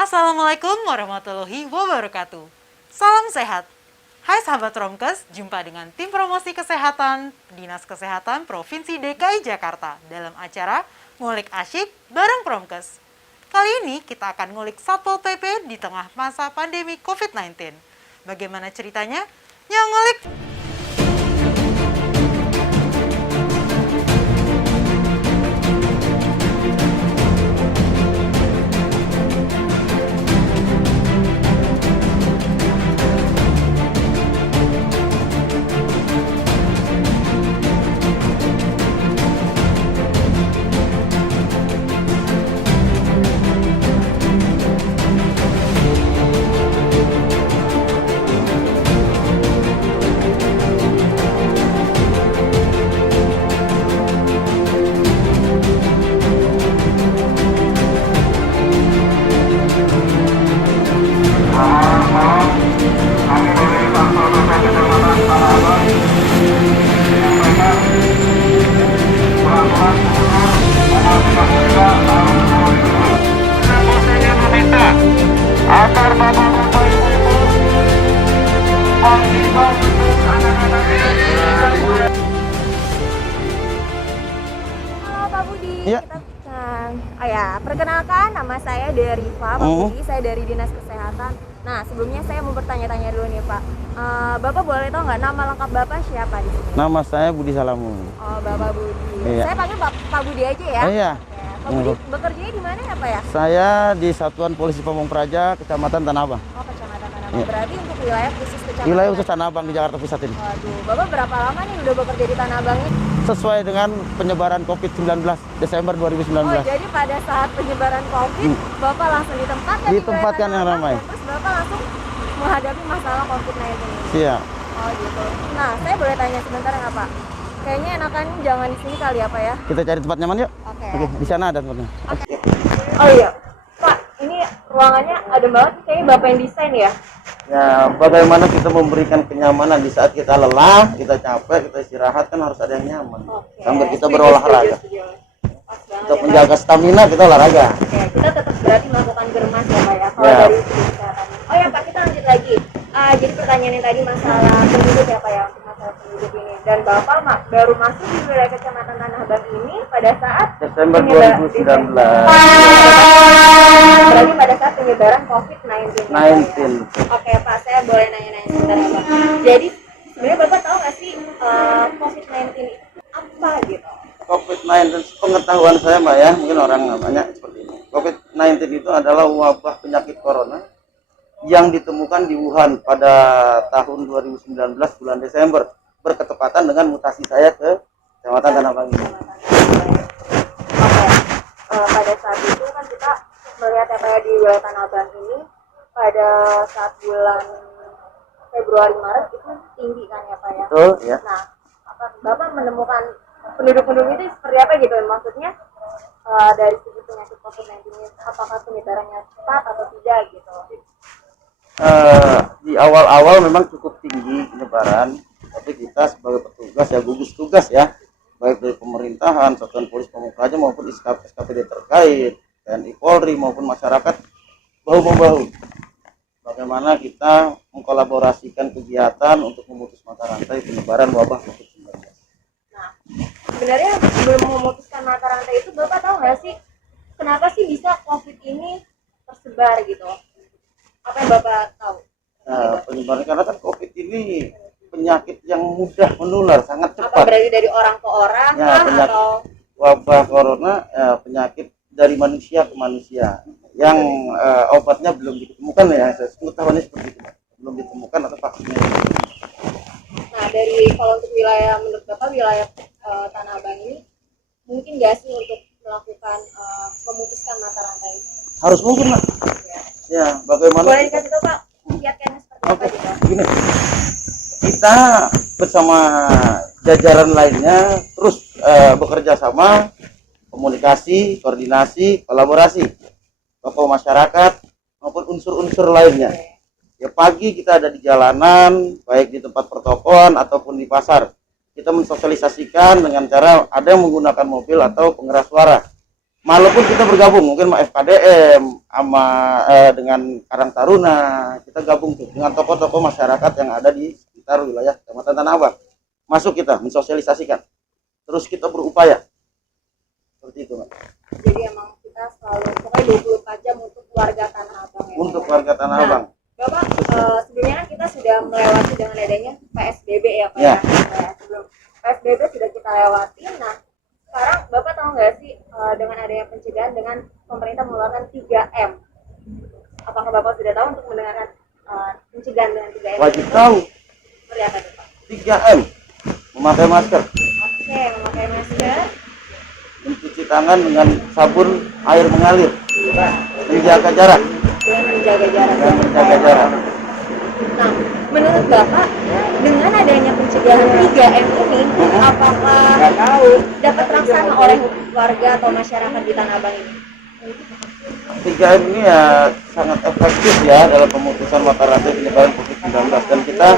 Assalamualaikum warahmatullahi wabarakatuh. Salam sehat. Hai sahabat Promkes, jumpa dengan tim promosi kesehatan Dinas Kesehatan Provinsi DKI Jakarta dalam acara Ngulik Asyik bareng Promkes. Kali ini kita akan ngulik Satpol PP di tengah masa pandemi COVID-19. Bagaimana ceritanya? Yuk ngulik! Agar bapak-bapak ibu-ibu mengimbau untuk anak-anak ini. Halo Pak Budi, Iya. perkenalkan nama saya Deriva, Pak Budi, saya dari Dinas Kesehatan. Nah, sebelumnya saya mau bertanya-tanya dulu nih Pak, Bapak boleh tahu nggak nama lengkap Bapak siapa di sini? Nama saya Budi Salamu. Oh, Bapak Budi. Iya. Saya panggil Pak Budi aja ya? Iya. Oke. Pak Budi bekerjanya di mana ya Pak ya? Saya di Satuan Polisi Pamung Praja, Kecamatan Tanah Abang. Oh, Kecamatan Tanah Abang. Iya. Berarti untuk wilayah khusus Kecamatan. Wilayah khusus Tanah Abang di Jakarta Pusat ini. Waduh, Bapak berapa lama nih udah bekerja di Tanah Abang ini? Sesuai dengan penyebaran COVID-19 Desember 2019. Oh, jadi pada saat penyebaran COVID, Bapak langsung ditempatkan di Ditempatkan wilayah yang Tanah Abang, ramai. dan terus Bapak langsung menghadapi masalah COVID-19 ini. Siap. Oh gitu. Nah, saya boleh tanya sebentar nggak Pak? Kayaknya enakan jangan di sini kali ya Pak ya? Kita cari tempat nyaman yuk. Oke. Oke, di sana ada tempatnya. Oh iya, Pak, ini ruangannya adem banget. Kayaknya Bapak yang desain ya? Ya, bagaimana kita memberikan kenyamanan di saat kita lelah, kita capek, kita istirahat kan harus ada yang nyaman. Oke. Sambil kita Setuju, berolahraga. setuju. Pas banget Untuk ya, menjaga stamina kita olahraga. Pak. Oke, kita tetap berarti melakukan germas ya Pak ya? Kalau Ya. dari segi kesehatannya. Oh ya Pak, kita lanjut lagi. Jadi pertanyaan yang tadi masalah penduduk ya Pak ya, untuk masalah penduduk ini. Dan Bapak baru masuk di wilayah Kecamatan Tanah Abang ini pada saat Desember penyebar- 2019. Berarti pada saat penyebaran COVID-19. 19. Oke Pak, saya boleh nanya-nanya sebentar ya Pak. Jadi sebenarnya Bapak tahu nggak sih COVID-19 itu apa gitu? COVID-19 pengetahuan saya Mbak ya, mungkin orang banyak seperti ini. COVID-19 itu adalah wabah penyakit corona yang ditemukan di Wuhan pada tahun 2019 bulan Desember, berketepatan dengan mutasi saya ke Kecamatan Tanah Abang ini. Oke. Pada saat itu kan kita melihat apa ya di wilayah Tanah Abang ini pada saat bulan Februari Maret itu tinggi kan ya Pak ya? Betul ya. Nah, Bapak menemukan penduduk-penduduk itu seperti apa gitu? Maksudnya dari segi penyakit COVID-19 ini, apakah penyebarannya cepat atau tidak gitu? Di awal-awal memang cukup tinggi penyebaran, tapi kita sebagai petugas ya, gugus tugas ya, baik dari pemerintahan, Satuan Polisi Pamung Praja maupun SKPD terkait, TNI Polri maupun masyarakat bahu-membahu. Bagaimana kita mengkolaborasikan kegiatan untuk memutus mata rantai penyebaran wabah COVID-19. Nah, sebenarnya sebelum memutuskan mata rantai itu, Bapak tahu nggak sih kenapa sih bisa COVID ini tersebar gitu? Apa yang Bapak tahu? Nah, penyebaran karena kan COVID ini penyakit yang mudah menular, sangat Apa cepat. berarti dari orang ke orang Ya, kah, penyakit. atau Wabah corona penyakit dari manusia ke manusia yang obatnya belum ditemukan ya, saya pengetahuannya seperti itu, belum ditemukan atau vaksinnya. nah dari kalau untuk wilayah menurut Bapak wilayah Tanah Abang ini mungkin nggak sih untuk melakukan pemutusan mata rantai? Harus mungkin lah. Ya, bagaimana? Boleh dikasih tahu Pak kiat-kiatnya seperti apa Oke, gitu? gini. Kita bersama jajaran lainnya terus bekerja sama, komunikasi, koordinasi, kolaborasi, tokoh masyarakat maupun unsur-unsur lainnya. Ya, pagi kita ada di jalanan, baik di tempat pertokoan ataupun di pasar. Kita mensosialisasikan dengan cara ada yang menggunakan mobil atau pengeras suara. Walaupun kita bergabung mungkin sama FKDM sama dengan Karang Taruna, kita gabung tuh dengan tokoh-tokoh masyarakat yang ada di sekitar wilayah Kecamatan Tanah Abang. Masuk kita mensosialisasikan. Terus kita berupaya. Seperti itu, Mbak. Jadi emang kita selalu pokoknya 24 jam untuk warga Tanah Abang ya. Untuk warga Tanah Nah, Abang. Bapak sebelumnya kan kita sudah melewati dengan adanya PSBB ya Pak Ya. ya. Sebelum PSBB sudah kita lewati. Nah, sekarang Bapak tahu nggak sih dengan adanya pencegahan dengan pemerintah mengeluarkan 3M. Apakah Bapak sudah tahu untuk mendengarkan pencegahan dengan 3M? Wajib tahu. Seperti apa tuh Pak? 3M. Memakai masker, Oke, memakai masker, mencuci tangan dengan sabun air mengalir, menjaga jarak, dengan menjaga jarak. dan menjaga jarak. Nah, menurut Bapak, dengan adanya pencegahan 3M ini, apakah dapat terlaksana oleh warga atau masyarakat di Tanah Abang ini? 3M ini ya sangat efektif ya dalam pemutusan mata rantai penyebaran COVID-19, dan kita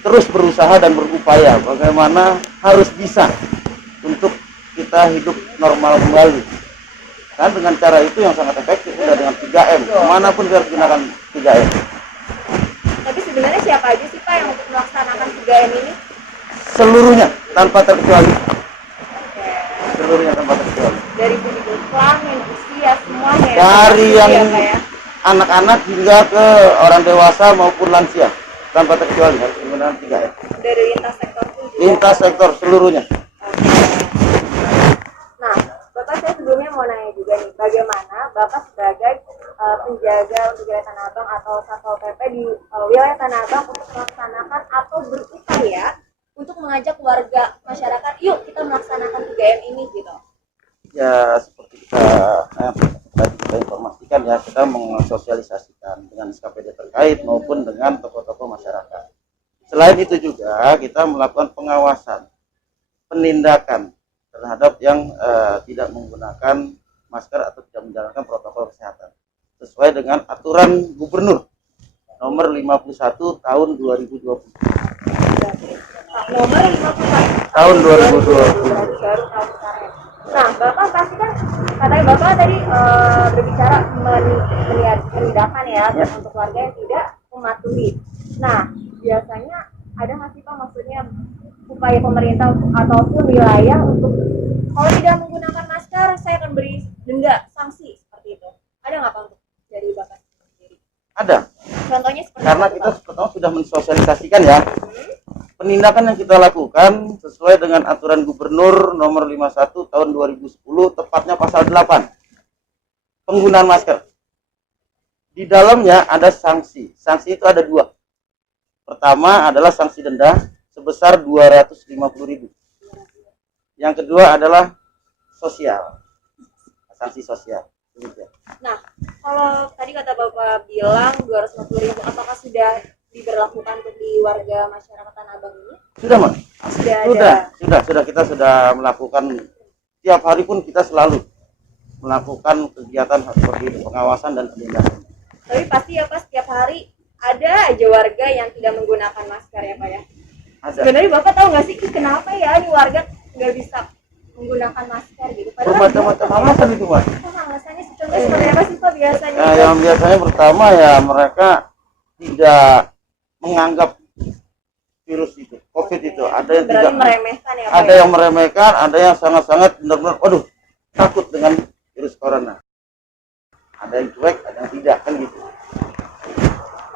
terus berusaha dan berupaya bagaimana harus bisa untuk kita hidup normal kembali. Kan dengan cara itu yang sangat efektif udah dengan 3M. Kemanapun kita harus gunakan 3M. Tapi sebenarnya siapa aja sih Pak yang untuk melaksanakan 3M ini? Seluruhnya tanpa terkecuali. Seluruhnya tanpa terkecuali. Dari segi kelamin, usia, semuanya ya? Dari yang Iya, Pak, ya? anak-anak hingga ke orang dewasa maupun lansia tanpa terkecuali harus menggunakan 3M. Dari lintas sektor pun juga? Lintas sektor seluruhnya. Nah, Bapak saya sebelumnya mau nanya juga nih, bagaimana Bapak sebagai penjaga untuk wilayah Tanah Abang atau Satpol PP di wilayah Tanah Abang untuk melaksanakan atau berupaya untuk mengajak warga masyarakat, yuk kita melaksanakan 3M ini gitu. Ya seperti tadi kita informasikan ya, kita mensosialisasikan dengan SKPD terkait maupun dengan tokoh-tokoh masyarakat. Selain itu juga kita melakukan pengawasan, penindakan terhadap yang tidak menggunakan masker atau tidak menjalankan protokol kesehatan sesuai dengan aturan Gubernur nomor 51 tahun 2020. Nomor 51 Tahun 2020. baru tahun kemarin. Nah, Bapak pasti kan katanya Bapak tadi berbicara menindakan ya untuk warga yang tidak mematuhi. Nah, biasanya ada nggak sih Pak maksudnya upaya pemerintah ataupun wilayah untuk kalau tidak menggunakan masker saya akan beri denda sanksi seperti itu? Ada nggak Pak untuk dari Bapak sendiri? Ada. Contohnya seperti Karena apa, kita Pak? pertama sudah mensosialisasikan ya. Penindakan yang kita lakukan sesuai dengan aturan Gubernur nomor 51 tahun 2010, tepatnya pasal 8. Penggunaan masker. Di dalamnya ada sanksi. Sanksi itu ada dua. Pertama adalah sanksi denda sebesar 250.000. Yang kedua adalah sosial. Sanksi sosial. Demikian. Nah, kalau tadi kata Bapak bilang 250.000, apakah sudah diberlakukan untuk di warga masyarakat Tanah Abang ini? Sudah, Mas? Sudah ada. Sudah kita sudah melakukan, tiap hari pun kita selalu melakukan kegiatan seperti itu, pengawasan dan penindakan. Tapi pasti ya Pak, setiap hari ada aja warga yang tidak menggunakan masker ya Pak ya? Ada. Sebenarnya Bapak tahu nggak sih kenapa ya ini warga nggak bisa menggunakan masker gitu? Bermacam-macam alasan itu, Mas. Alasannya contohnya seperti apa sih Pak biasanya? Nah, yang biasanya pertama ya mereka tidak menganggap virus itu, COVID itu. Ada yang Berarti tidak meremehkan ya Pak ada ya? yang meremehkan, ada yang sangat-sangat benar-benar waduh, takut dengan virus corona. Ada yang cuek, ada yang tidak, kan gitu.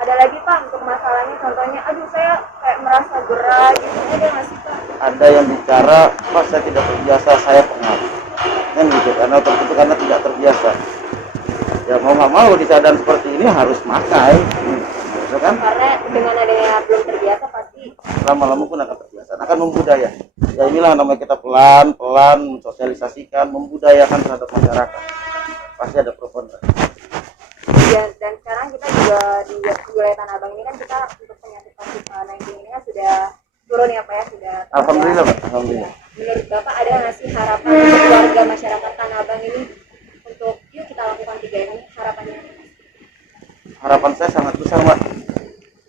Ada lagi Pak untuk masalahnya contohnya, aduh saya kayak merasa gerah gitu, ada nggak sih Pak? Ada yang bicara, Pak saya tidak terbiasa, saya pengap. Kan gitu, karena tertentu karena tidak terbiasa. Ya mau nggak mau di keadaan seperti ini harus pakai, gitu kan? Karena dengan adanya belum terbiasa pasti Lama-lama pun akan terbiasa, akan membudaya. Ya inilah namanya kita pelan-pelan mensosialisasikan, membudayakan terhadap masyarakat. Pasti ada pro kontra. ya, dan sekarang kita juga di wilayah Tanah Abang ini kan kita untuk penyakit COVID-19 ini kan sudah turun ya Pak ya, sudah. Alhamdulillah, Pak. Alhamdulillah. Menurut Bapak ada nggak sih harapan untuk warga masyarakat Tanah Abang ini untuk yuk kita lakukan 3M ini, harapannya? Harapan saya sangat besar, Mbak,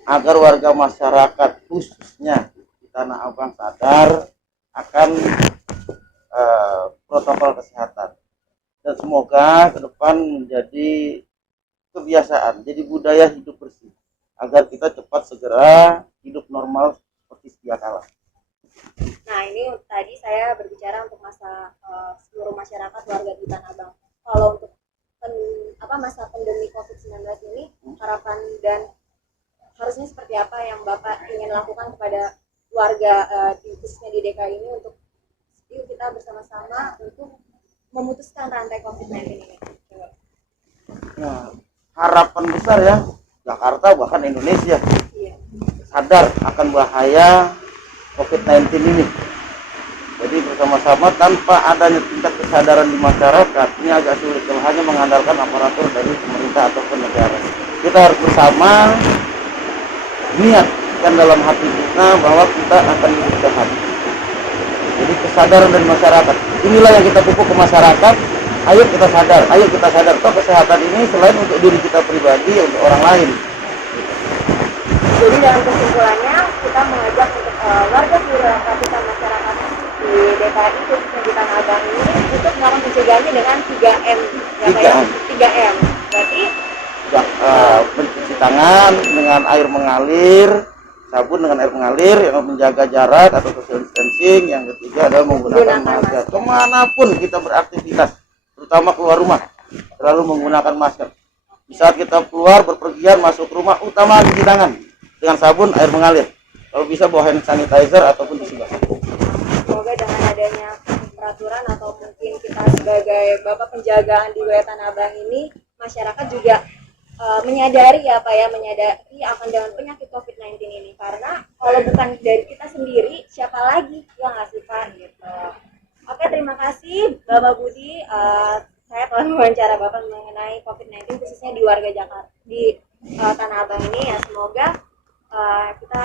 agar warga masyarakat khususnya di Tanah Abang sadar akan protokol kesehatan Dan semoga ke depan menjadi kebiasaan, jadi budaya hidup bersih, agar kita cepat segera hidup normal seperti sedia kala. Nah, ini tadi saya berbicara untuk seluruh masyarakat warga di Tanah Abang. Kalau untuk masa pandemi COVID-19 ini, harapan dan harusnya seperti apa yang Bapak ingin lakukan kepada warga khususnya di DKI ini untuk yuk kita bersama-sama untuk memutuskan rantai COVID-19 ini. Nah, harapan besar ya, Jakarta bahkan Indonesia Iya. sadar akan bahaya COVID-19 ini. Jadi bersama-sama tanpa adanya tingkat kesadaran di masyarakat ini agak sulit, kalau hanya mengandalkan aparatur dari pemerintah ataupun negara. Kita harus bersama niat dan dalam hati kita bahwa kita akan hidup sehat. Jadi kesadaran dari masyarakat inilah yang kita pupuk ke masyarakat. Ayo kita sadar, toh kesehatan ini selain untuk diri kita pribadi, untuk orang lain. Jadi dalam kesimpulannya kita mengajak untuk warga seluruh lapisan masyarakat di DKI khususnya di Tanah Abang ini untuk melakukan pencegahannya dengan 3M. Ya, Pak, ya? 3M. Berarti Mencuci tangan dengan air mengalir, sabun dengan air mengalir, yang menjaga jarak atau social distancing. Yang ketiga adalah menggunakan masker. Kemanapun kita beraktivitas, terutama keluar rumah, selalu menggunakan masker. Di saat kita keluar berpergian masuk rumah, utama cuci tangan dengan sabun air mengalir. Kalau bisa bawa hand sanitizer ataupun tisu basah. semoga dengan adanya peraturan atau mungkin kita sebagai bapak penjagaan di wilayah Tanah Abang ini, masyarakat juga menyadari ya Pak ya, menyadari akan dengan penyakit COVID-19 ini, karena kalau bukan dari kita sendiri siapa lagi yang ngasih Pak gitu. Oke, terima kasih Bapak Budi, saya telah mewawancara Bapak mengenai COVID-19 khususnya di warga Jakarta di Tanah Abang ini ya. Semoga kita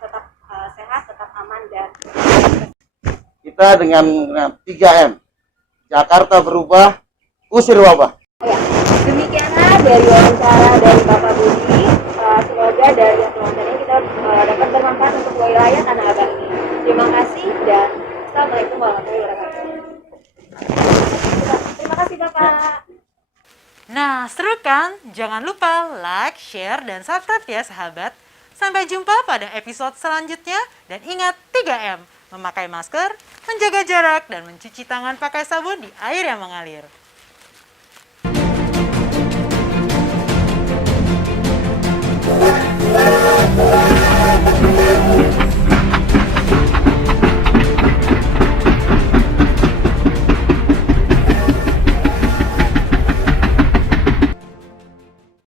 tetap sehat, tetap aman dan Kita dengan 3M, Jakarta berubah, usir wabah. ya, demikianlah dari wawancara dari Bapak Budi. Semoga dari wawancara ini kita dapat bermanfaat untuk wilayah Tanah Abang ini. Terima kasih dan assalamualaikum warahmatullahi wabarakatuh. Terima kasih Bapak. Nah, seru kan? Jangan lupa like, share, dan subscribe ya sahabat. Sampai jumpa pada episode selanjutnya. Dan ingat 3M, memakai masker, menjaga jarak, dan mencuci tangan pakai sabun di air yang mengalir.